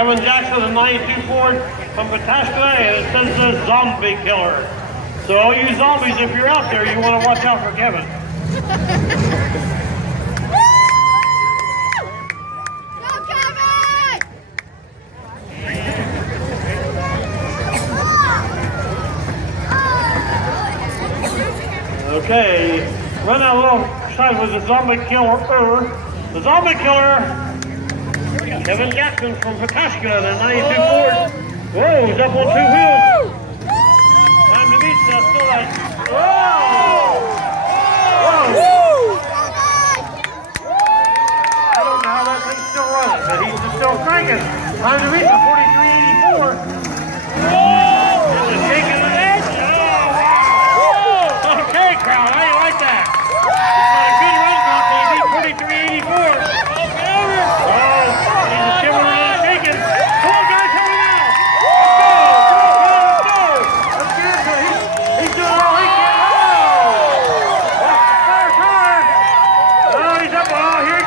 Kevin Jackson, a 92 Ford from Pataskala, and it says the Zombie Killer. So all you zombies, if you're out there, you want to watch out for Kevin. Go, Kevin! Okay, run that little side with the Zombie Killer. The Zombie Killer, Kevin Jackson from Pataskala, the 92 Ford. Whoa, he's up on 2 wheels. Time to beat that, still like, whoa! Whoa! I don't know how that thing's still running, but he's still cranking. Time to beat the 4384. Just a shake of the head. Oh, okay, crowd, how do you like that? He's got a good run clock when he beat 4384. Oh, he's a shivering and a shaking. Come on, guys, help me out. Let's go. Let's get into it. He's doing all he can. Oh! That's the first time. Oh, he's up. Oh, here